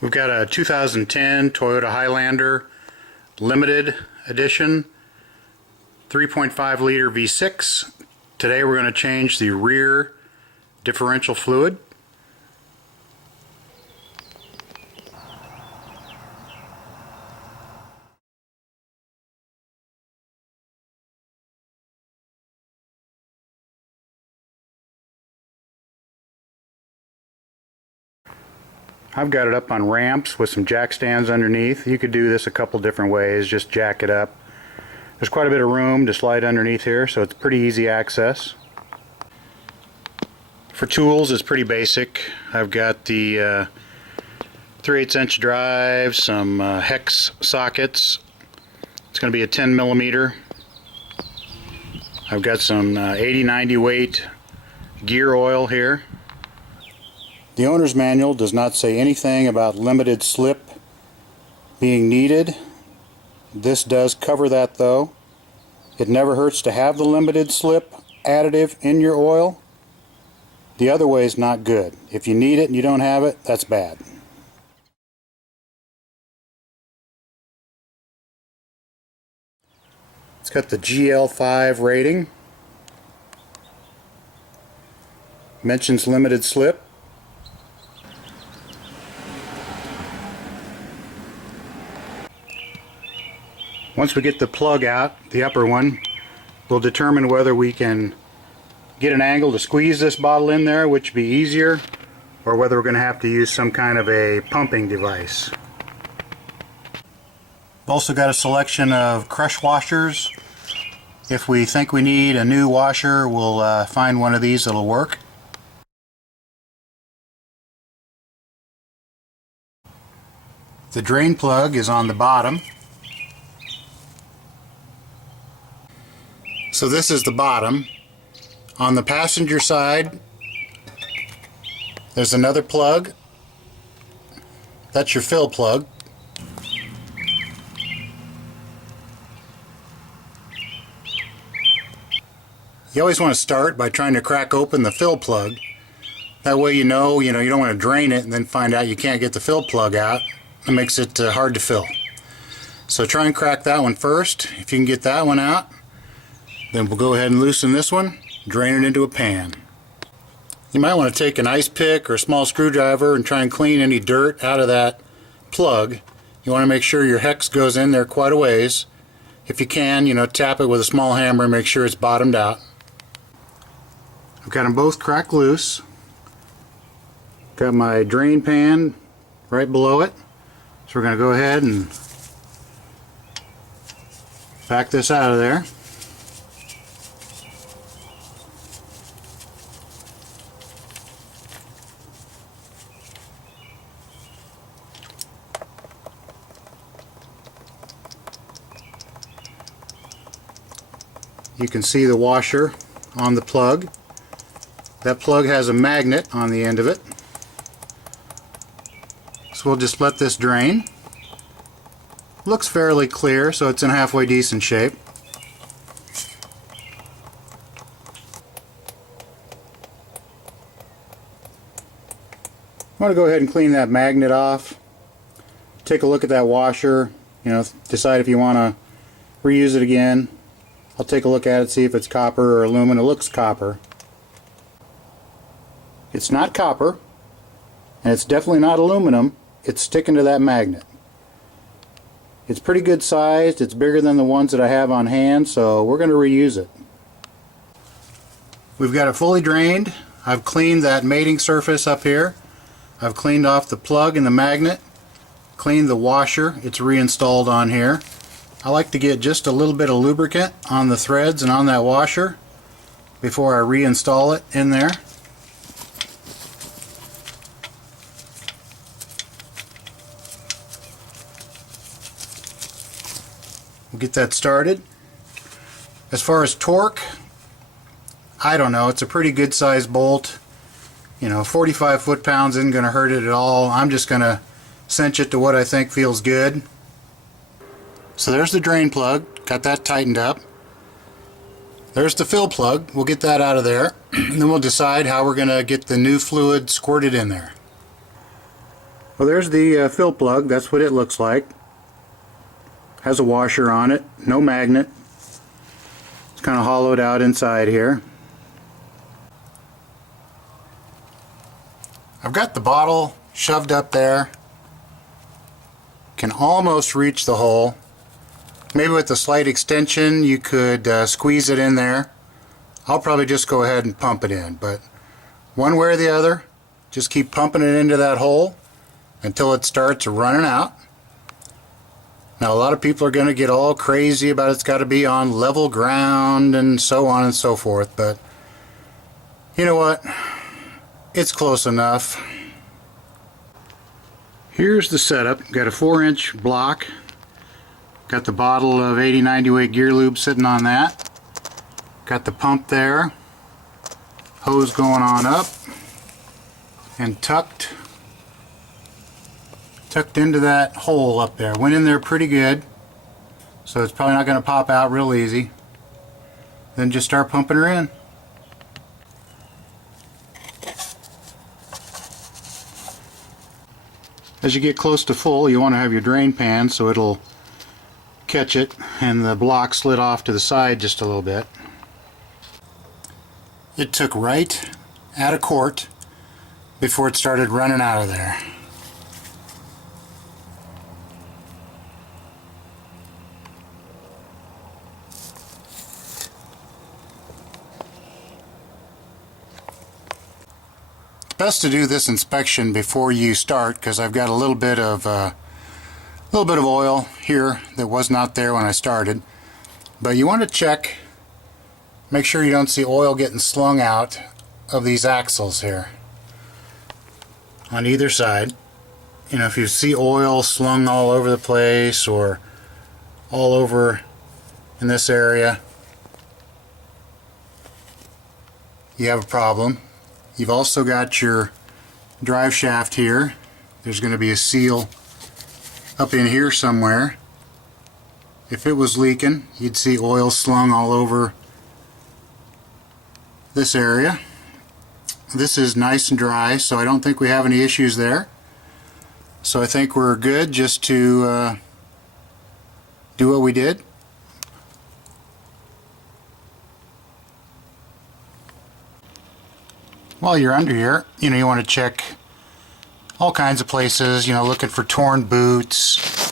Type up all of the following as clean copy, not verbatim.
We've got a 2010 Toyota Highlander Limited Edition 3.5 liter V6. Today we're going to change the rear differential fluid. I've got it up on ramps with some jack stands underneath. You could do this a couple different ways, just jack it up. There's quite a bit of room to slide underneath here, so it's pretty easy access. For tools, it's pretty basic. I've got the 3/8 inch drive, some hex sockets. It's going to be a 10 millimeter. I've got some 80-90 weight gear oil here. The owner's manual does not say anything about limited slip being needed. This does cover that though. It never hurts to have the limited slip additive in your oil. The other way is not good. If you need it and you don't have it, that's bad. It's got the GL5 rating. Mentions limited slip. Once we get the plug out, the upper one, we'll determine whether we can get an angle to squeeze this bottle in there, which would be easier, or whether we're going to have to use some kind of a pumping device. We've also got a selection of crush washers. If we think we need a new washer, we'll find one of these that'll work. The drain plug is on the bottom. So this is the bottom. On the passenger side, there's another plug. That's your fill plug. You always want to start by trying to crack open the fill plug. That way you know you don't want to drain it and then find out you can't get the fill plug out. It makes it hard to fill. So try and crack that one first. If you can get that one out, then we'll go ahead and loosen this one, drain it into a pan. You might want to take an ice pick or a small screwdriver and try and clean any dirt out of that plug. You want to make sure your hex goes in there quite a ways. If you can, tap it with a small hammer and make sure it's bottomed out. I've got them both cracked loose. Got my drain pan right below it. So we're going to go ahead and back this out of there. You can see the washer on the plug. That plug has a magnet on the end of it. So we'll just let this drain. Looks fairly clear, so it's in halfway decent shape. I want to go ahead and clean that magnet off. Take a look at that washer, decide if you want to reuse it again. I'll take a look at it, see if it's copper or aluminum. It looks copper. It's not copper, and it's definitely not aluminum. It's sticking to that magnet. It's pretty good sized. It's bigger than the ones that I have on hand, so we're going to reuse it. We've got it fully drained. I've cleaned that mating surface up here. I've cleaned off the plug and the magnet, cleaned the washer. It's reinstalled on here. I like to get just a little bit of lubricant on the threads and on that washer before I reinstall it in there. We'll get that started. As far as torque, I don't know. It's a pretty good sized bolt. 45 foot-pounds isn't going to hurt it at all. I'm just going to cinch it to what I think feels good. So there's the drain plug, got that tightened up. There's the fill plug, we'll get that out of there, and then we'll decide how we're going to get the new fluid squirted in there. Well, there's the fill plug. That's what it looks like. Has a washer on it, no magnet. It's kind of hollowed out inside here. I've got the bottle shoved up there. Can almost reach the hole. Maybe with a slight extension you could squeeze it in there. I'll probably just go ahead and pump it in, but one way or the other, just keep pumping it into that hole until it starts running out. Now a lot of people are going to get all crazy about it's got to be on level ground and so on and so forth, but you know what? It's close enough. Here's the setup. Got a 4-inch block. Got the bottle of 80-90 weight gear lube sitting on that. Got the pump there. Hose going on up. And tucked into that hole up there. Went in there pretty good, so it's probably not going to pop out real easy. Then just start pumping her in. As you get close to full, you want to have your drain pan so it'll catch it, and the block slid off to the side just a little bit. It took right at a quart before it started running out of there. Best to do this inspection before you start, because I've got a little bit of oil here that was not there when I started. But you want to check, make sure you don't see oil getting slung out of these axles here on either side. You know, if you see oil slung all over the place or all over in this area, you have a problem. You've also got your drive shaft here. There's going to be a seal up in here somewhere. If it was leaking, you'd see oil slung all over this area. This is nice and dry, so I don't think we have any issues there. So I think we're good just to do what we did. While you're under here, you know, you want to check all kinds of places, you know, looking for torn boots,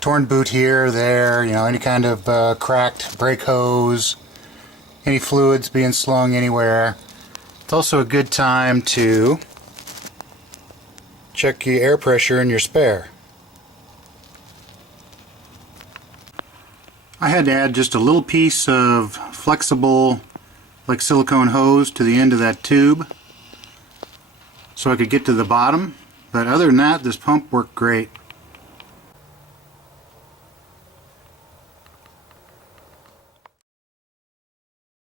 torn boot here, there, you know, any kind of cracked brake hose, any fluids being slung anywhere. It's also a good time to check your air pressure in your spare. I had to add just a little piece of flexible, like silicone hose to the end of that tube so I could get to the bottom, but other than that, this pump worked great.